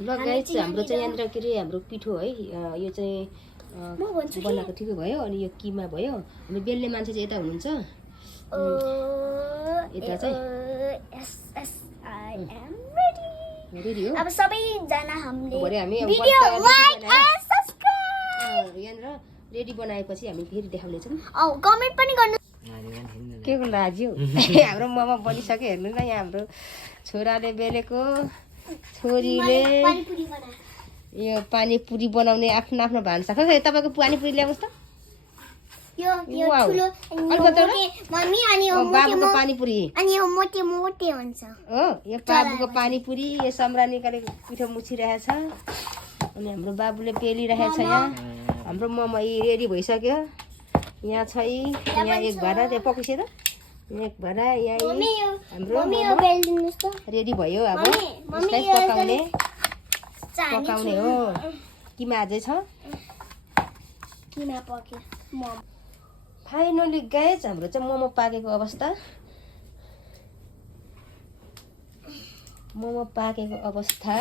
ल गाइस हाम्रो चाहिँ यहाँनिर के अरे हाम्रो पिठो है यो चाहिँ बनाएको ठिकै भयो अनि यो किमा भयो हामी बेल्ने मान्छे चाहिँ यता हुनुहुन्छ यता चाहिँ रेडी हो अब सबैजना हामीले भरे हामी भिडियो लाइक एन्ड सब्स्क्राइब यहाँनिर रेडी बनाएपछि हामी फेरि देखाउने छौँ कमेन्ट पनि गर्नु के को लाग्यो हाम्रो मोमो बनिसक्यो हेर्नु न यहाँ हाम्रो छोराले बेलेको छोरीले पानीपुरी बनाए यो पानीपुरी बनाउने आफ्नो आफ्नो भान्सा खै तपाईँको पानीपुरी ल्याउनुहोस् त यो वाउ। ठुलो मम्मी अनि यो बाबुको पानीपुरी अनि यो मोटे मोटे हुन्छ हो यो बाबुको पानीपुरी यो सम्रानीकाले पिठो मुछिरहेछ अनि हाम्रो बाबुले पेलिरहेछ यहाँ हाम्रो मोमो रेडी भइसक्यो यहाँ छ यहाँ एक भाडा त्यो पकिसे त एक भाडा यहाँ हाम्रो मोमो रेडी भयो अब यसलाई पकाउने हो किमा अझै छ किमा पक्यो मोमो फाइनली गाइस हाम्रो चाहिँ मोमो पाकेको अवस्था मोमो पाकेको अवस्था